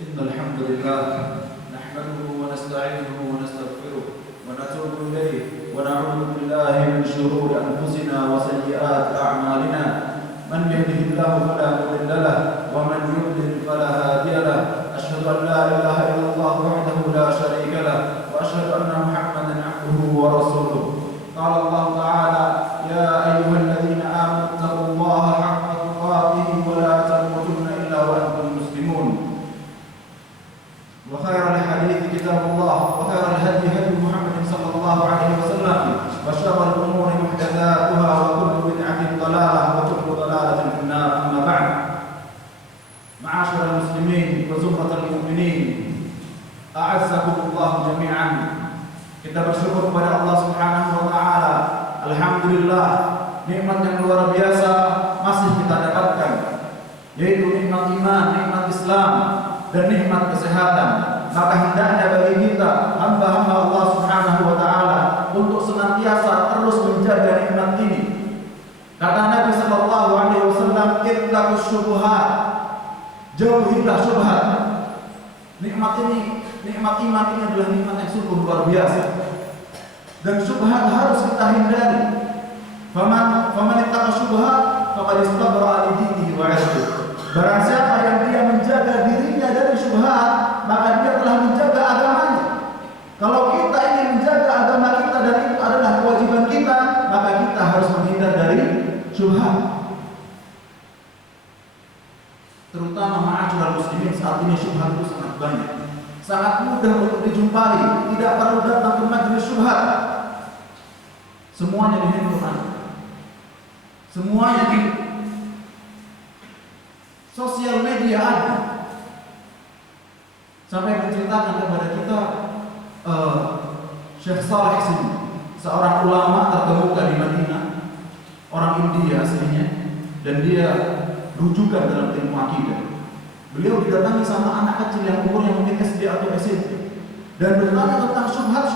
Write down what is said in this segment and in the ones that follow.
إن الحمد لله نحمده ونستعينه ونستغفره ونتوب إليه ونعوذ بالله من شرور أنفسنا وسيئات أعمالنا من يهده الله فلا مضل له ومن يضلل فلا هادي له أشهد أن لا إله إلا الله وحده لا شريك له وأشهد أن محمدا عبده ورسوله قال الله تعالى يا أيها الذين آمنوا اتقوا الله حق تقاته ولا تموتن إلا وأنتم مسلمون وخير الحديث كتاب الله وخير الهدي هدي محمد صلى الله عليه وسلم وشر الأمور محدثاتها وكل بدعة ضلالة وكل ضلالة في النار أما بعد معاشر المسلمين وزمرة المؤمنين أعزكم الله جميعا. Kita bersyukur kepada Allah Subhanahu wa taala. Alhamdulillah, nikmat yang luar biasa masih kita dapatkan, yaitu nikmat iman, nikmat Islam, dan nikmat kesehatan. Maka hendaknya bagi kita hamba-hamba Allah Subhanahu wa taala untuk senantiasa terus menjaga nikmat ini. Kata Nabi sallallahu alaihi wasallam, "Ittaqus syubhat." Jauhilah syubhat. Nikmat ini, nikmat iman ini adalah nikmat yang sungguh luar biasa. Dan syubhat harus kita hindari. Faman ittaqa syubhat faqad istabra li dinihi wa 'irdihi. Barang siapa yang dia menjaga dirinya dari syubhat, maka dia telah menjaga agamanya. Kalau kita ingin menjaga agama kita dan itu adalah kewajiban kita, maka kita harus menghindar dari syubhat. Terutama ma'asyiral muslimin, saat ini syubhat itu sangat banyak. Sangat mudah untuk dijumpai, tidak perlu datang ke majelis syubhat. Semuanya di handphone, semuanya di sosial media ada. Sampai menceritakan kepada kita Syekh Saleh sini, seorang ulama terkemuka di Madinah, orang India aslinya, dan dia rujukan dalam ilmu akidah. Beliau didatangi sama anak kecil yang umurnya mungkin SD atau SMP, dan bertanya tentang syubhat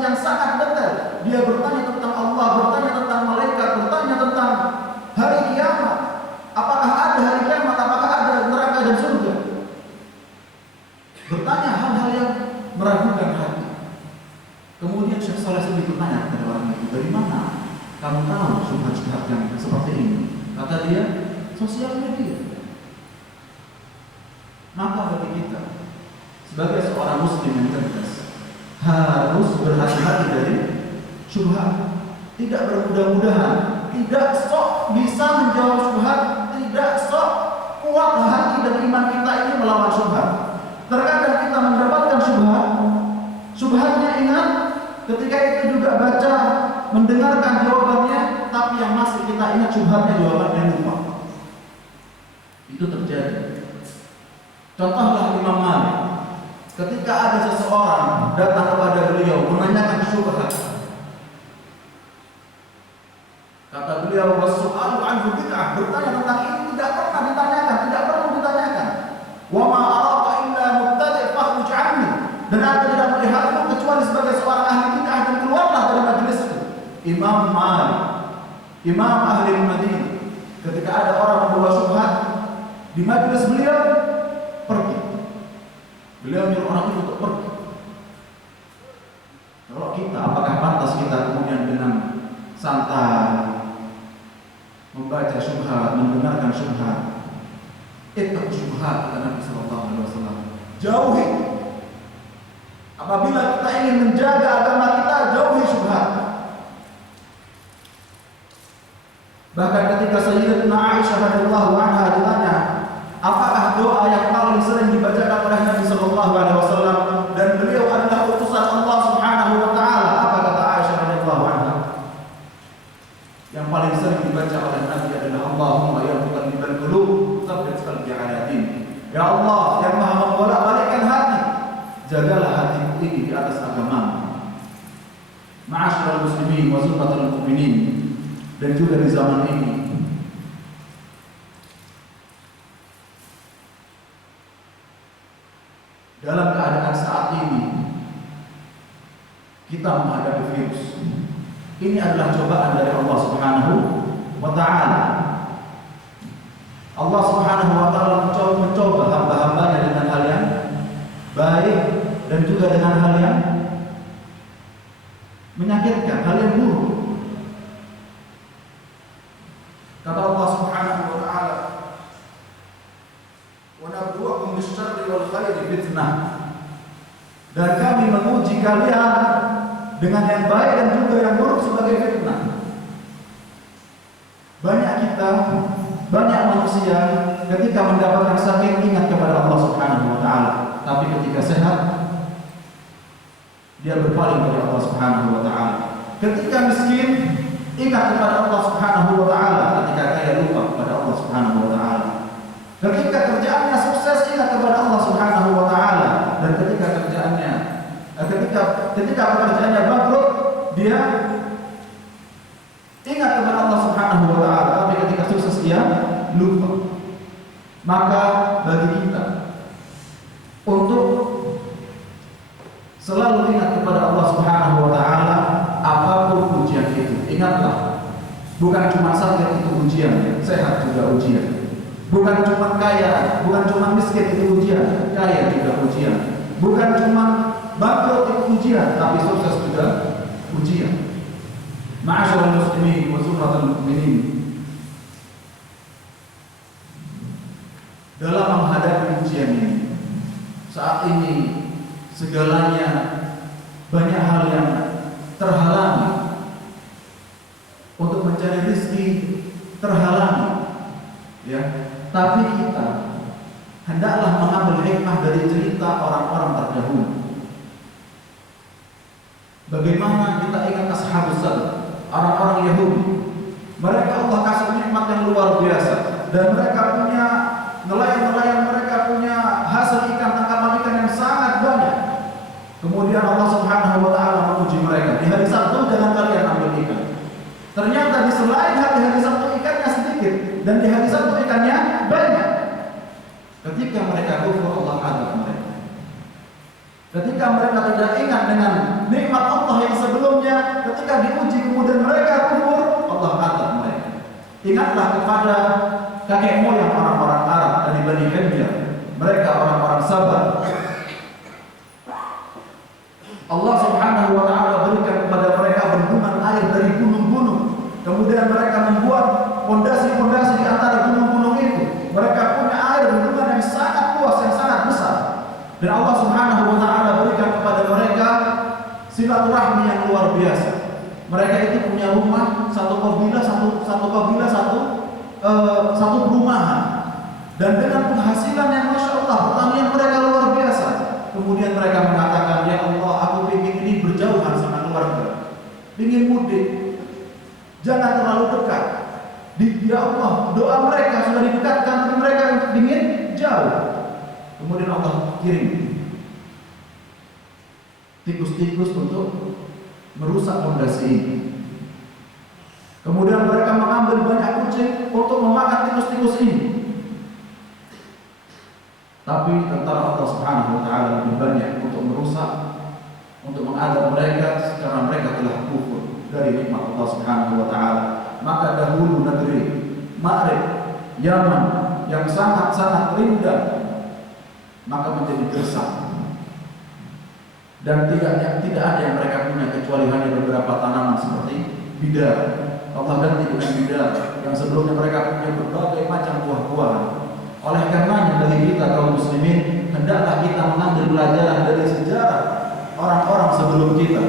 yang sangat detail. Dia bertanya tentang Allah, bertanya tentang malaikat, bertanya tentang hari kiamat. Apakah ada hari kiamat? Apakah ada neraka dan surga? Bertanya hal-hal yang meragukan hati. Kemudian Syekh Saleh sendiri bertanya kepada orang itu, dari mana kamu tahu syubhat-syubhat yang seperti ini? Kata dia, sosial media. Maka bagi kita sebagai seorang muslim yang cerdas harus berhati-hati dari syubhat. Tidak bermudah-mudahan, tidak sok bisa menjawab syubhat, tidak sok kuat hati dan iman kita ini melawan syubhat. Terkadang kita mendapatkan syubhat, syubhatnya ingat, ketika itu juga baca, mendengarkan jawabannya, tapi yang masih kita ingat syubhatnya, jawabannya lupa. Itu terjadi. Contohlah Imam Malik, ketika ada seseorang datang kepada beliau menanyakan syubhat, kata beliau, "Was-su'alu 'anhu bid'ah." Bertanya tentang ini tidak pernah ditanyakan, tidak perlu ditanyakan. "Wa ma araka illa mubtadi' fakhruj 'anni." Dan aku tidak melihatmu kecuali sebagai seorang ahli bid'ah dan keluarlah dari majelisku. Imam Malik, Imam ahli Madinah, ketika ada orang membawa syubhat di majelis beliau, pergi. Beliau menyuruh orang itu untuk pergi. Kalau kita, apakah pantas kita kemudian dengan santai membaca syubhat, mendengarkan syubhat? Ittaqu syubhat, kata Nabi sallallahu alaihi wasallam. Jauhi. Apabila kita ingin menjaga agama kita, jauhi syubhat. Bahkan ketika Sayyidatuna Aisyah radhiyallahu anha ditanya, apakah doa yang paling sering dibacakan oleh Nabi sallallahu alaihi wasallam, dan beliau adalah utusan Allah Subhanahu wa taala, apa kata Aisyah radhiyallahu anha? Yang paling sering dibaca oleh Nabi adalah Allahumma ya muqallibal qulub, tsabbit qalbi ala dinik. Ya Allah yang Maha membolak-balikkan hati, jagalah hatiku ini di atas agama-Mu. Ma'asyiral muslimin wa zumratul mu'minin, dan juga di zaman ini dalam keadaan saat ini kita menghadapi virus. Ini adalah cobaan dari Allah Subhanahu wa taala. Allah Subhanahu wa taala mencoba hamba-hambanya dengan hal yang baik dan juga dengan hal yang menyakitkan, hal yang buruk. Kata Allah Subhanahu wa taala, "Wa nabluukum bisyarri wal khairi fitnah." Dan kami menguji kalian dengan yang baik dan juga yang buruk sebagai fitnah. Banyak manusia ketika mendapatkan sakit ingat kepada Allah Subhanahu wa taala, tapi ketika sehat dia berpaling kepada Allah Subhanahu wa taala. Ketika miskin ingat kepada Allah Subhanahu wa taala, ketika kaya lupa kepada Allah Subhanahu wa taala. Ketika kerjaannya sukses ingat kepada Allah Subhanahu wa taala, dan ketika pekerjaannya bangkrut dia ingat kepada Allah Subhanahu wa taala, tapi ketika sukses dia lupa. Maka bagi kita untuk selalu ingat kepada Allah Subhanahu wa taala apapun ujian itu. Ingatlah, bukan cuma sakit itu ujian, sehat juga ujian. Bukan cuma kaya, bukan cuma miskin itu ujian, kaya juga ujian. Bukan cuma bangkrut itu ujian, tapi sukses juga ujian. Ma'asyiral muslimin wa zumratul mu'minin, dalam menghadapi ujian ini, saat ini segalanya banyak hal yang terhalangi untuk mencari rezeki, terhalangi, ya. Tapi kita hendaklah mengambil hikmah dari cerita orang-orang terdahulu. Bagaimana kita ingat ashabus sabt, orang-orang Yahudi. Mereka Allah kasih nikmat yang luar biasa, dan mereka punya nelayan-nelayan, mereka punya hasil ikan, tangkapan ikan yang sangat banyak. Kemudian Allah Subhanahu wa taala menguji mereka. Di hari Sabtu jangan kalian ambil ikan. Ternyata di selain hari Sabtu ikannya sedikit, dan di hari Sabtu ikannya banyak. Ketika mereka kufur, Allah azab mereka. Ketika mereka tidak ingat dengan nikmat Allah yang sebelumnya, ketika diuji kemudian mereka kufur, Allah azab mereka. Ingatlah kepada kakek moyang orang-orang Arab dari Bani Himyar. Mereka orang-orang sabar. Allah Subhanahu wa taala berikan kepada mereka bendungan air dari gunung-gunung. Kemudian mereka membuat pondasi-pondasi di antara gunung-gunung itu. Mereka punya air bendungan yang sangat luas, yang sangat besar. Dan Allah Subhanahu wa taala berikan kepada mereka silaturahmi yang luar biasa. Mereka itu punya rumah, satu kabilah, satu perumahan. Dan dengan penghasilan yang Masya Allah, pertanian mereka luar biasa. Kemudian mereka mengatakan, "Ya Allah, aku ingin ini berjauhan sama keluarga, ingin mudik, jangan terlalu dekat." Ya Allah, doa mereka sudah didekatkan, tapi mereka ingin jauh. Kemudian Allah kirim tikus-tikus untuk merusak fondasi ini. Kemudian mereka mengambil banyak kucing untuk memakan tikus-tikus ini. Tapi tentara Allah Subhanahu wa taala lebih banyak untuk merusak, untuk mengadab mereka karena mereka telah kufur dari nikmat Allah Subhanahu wa taala. Maka dahulu negeri Ma'rib, Yaman yang sangat-sangat rindang, maka menjadi gersang. Dan tidak ada yang mereka punya kecuali hanya beberapa tanaman seperti bidar. Allah ganti dengan bidar yang sebelumnya mereka punya berbagai macam buah-buahan. Oleh karenanya dari kita kaum muslimin hendaklah kita mengambil pelajaran dari sejarah orang-orang sebelum kita.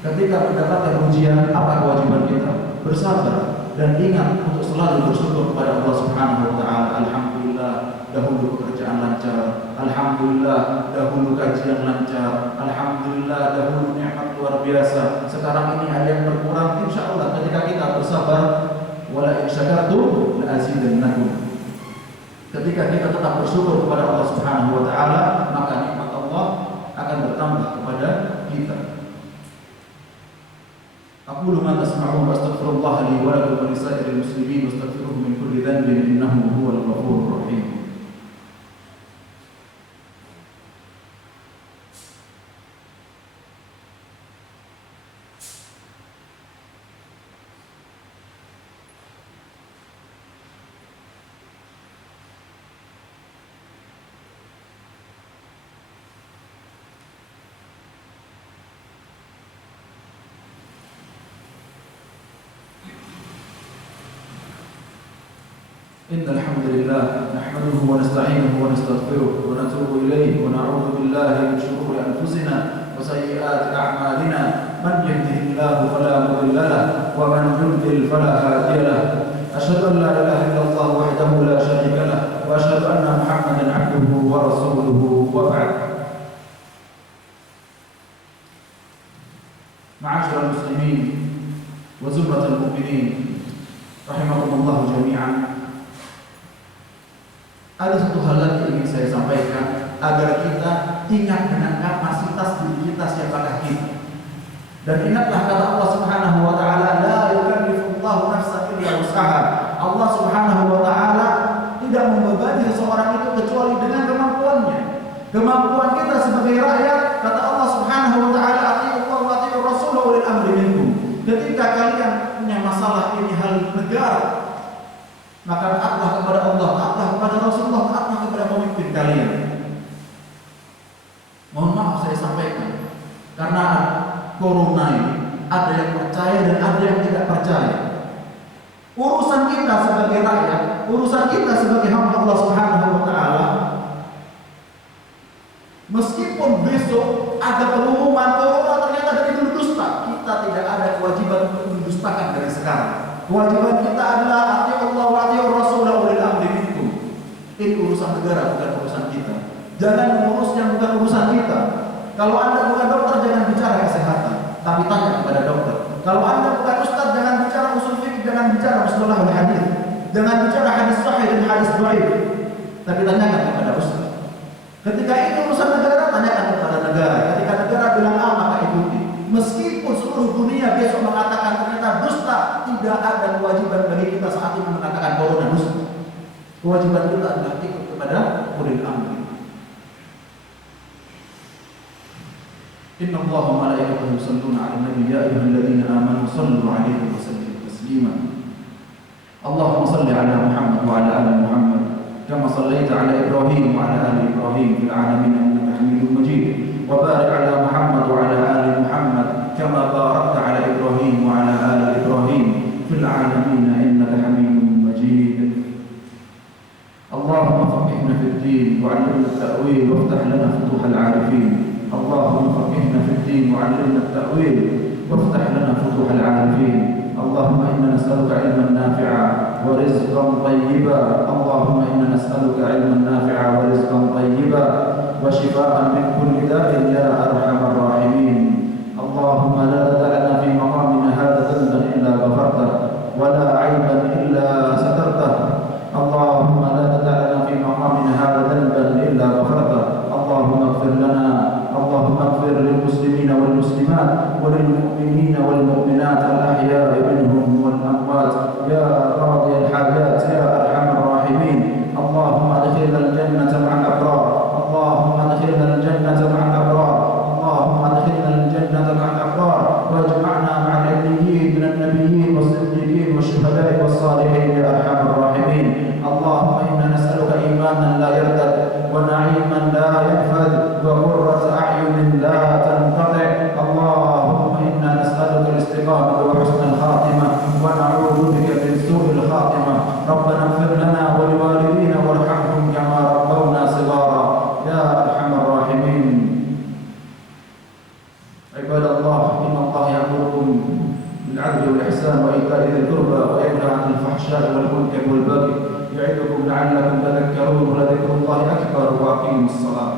Ketika mendapatkan ujian, apa kewajiban kita? Bersabar dan ingat untuk selalu bersyukur kepada Allah Subhanahu wa taala. Alhamdulillah dahulu pekerjaan lancar, alhamdulillah dahulu kajian lancar, alhamdulillah dahulu nikmat luar biasa. Sekarang ini ada yang berkurang, insyaallah ketika kita bersabar, wala in syakartum la azidannakum. Ketika kita tetap bersyukur kepada Allah Subhanahu wa taala, maka nikmat Allah akan bertambah kepada kita. Aqulu ma tasma'un wa astaghfirullah li wa lakum wa lisa'iril muslimin wastaghfiruhu min kulli dhanbin innahu huwal ghafurur rahim. إن الحمد لله نحمده ونستعينه ونستغفره ونتوب إليه ونعوذ بالله من شرور أنفسنا وسيئات أعمالنا من يهده الله فلا مضل له ومن يضلل فلا هادي له أشهد أن لا إله إلا الله وحده لا شريك له وأشهد أن محمدا عبده ورسوله وبعد. معاشر المسلمين وزمرة المؤمنين رحمكم الله جميعا, ada satu hal lagi yang ingin saya sampaikan agar kita ingat dengan kapasitas diri kita siapakah kita. Dan ingatlah kata Allah Subhanahu wa taala, la yukallifullahu nafsan illa wus'aha. Allah Subhanahu wa taala tidak membebani seseorang itu kecuali dengan kemampuannya. Kemampuan kita sebagai rakyat, kata Allah Subhanahu wa taala, atiiullah wa atiiur rasul wa ulil amri minkum. Ketika kalian punya masalah ini hal negara, maka taatlah kepada Allah, taatlah kepada Rasulullah, taatlah kepada pemimpin kalian. Mohon maaf saya sampaikan, karena corona ini ada yang percaya dan ada yang tidak percaya. Urusan kita sebagai rakyat, urusan kita sebagai hamba Allah Subhanahu wa taala, meskipun besok ada pengumuman corona ternyata dari itu dusta, kita tidak ada kewajiban untuk mendustakan dari sekarang. Kewajiban kita adalah atiiullah wa atiiur rasul wa ulil amri minkum. Ini urusan negara, bukan urusan kita. Jangan mengurus yang bukan urusan kita. Kalau Anda bukan dokter, jangan bicara kesehatan, tapi tanya kepada dokter. Kalau Anda bukan ustaz, jangan bicara usul fikih, jangan bicara mustalah hadis, jangan bicara hadis sahih dan hadis dhaif, tapi tanyakan kepada ustaz. Ketika ini urusan negara, tanyakan kepada negara. Ketika negara bilang A, maka ikuti. Meskipun seluruh dunia besok mengatakan ternyata dusta, tidak ada kewajiban bagi kita saat ini mengatakan corona dusta. Kewajiban kita adalah ikut kepada ulil amri. Inna Allah wa malaikatahu yusalluna 'alan nabi ya ayyuhalladzina amanu sallu 'alaihi wa sallimu taslima. Allahumma salli 'ala Muhammad wa 'ala ali Muhammad kama shallaita 'ala Ibrahim wa 'ala ali Ibrahim fil 'alamin innaka Hamidum Majid. Wa barik 'ala Muhammad wa 'ala ali Muhammad kama barakta 'ala Ibrahim wa 'ala ali Ibrahim fil 'alamin innaka Hamidum Majid. Allahumma faqihna fid din wa 'allimna at-ta'wil waftah lana futuhal 'arifin. اللهم فقهنا في الدين وعلمنا التأويل وافتح لنا فتوح العارفين. اللهم إنا نسألك علما نافعا ورزقا طيبا. اللهم إنا نسألك علما نافعا ورزقا طيبا وشفاء من كل داء يا أرحم الراحمين. اللهم لا تدع لنا في مقامنا هذا ذنبا إلا غفرته ولا عيبا إلا سترته. اللهم لا تدع لنا في مقامنا هذا ذنبا إلا غفرته. اللهم اغفر لنا، اللهم اغفر للمسلمين والمسلمات وللمؤمنين والمؤمنات الأحياء منهم والأموات يا قاضي الحاجات يا أرحم الراحمين. اللهم ادخلنا الجنة مع الأبرار. اللهم ادخلنا الجنة مع الأبرار. اللهم ادخلنا الجنة مع الأبرار واجمعنا مع النبيين من النبيين والصديقين والشهداء والصالحين يا أرحم الراحمين. اللهم إنا نسألك إيمانا لا يرتد ونعيما لا ينفد وقرة أعين لا تنقطع. اللهم إنا نسألك الاستقامة وحسن الخاتمة ونعوذ بك من سوء الخاتمة. ربنا اغفر لنا ولوالدينا وارحمهم كما ربونا صغارا يا أرحم الراحمين. عباد الله، إن الله يأمركم بالعدل والإحسان وإيتاء ذي القربى وينهى عن الفحشاء والمنكر والبغي يعظكم لعلكم تذكرون. ولذكر الله أكبر. وأقيموا الصلاة.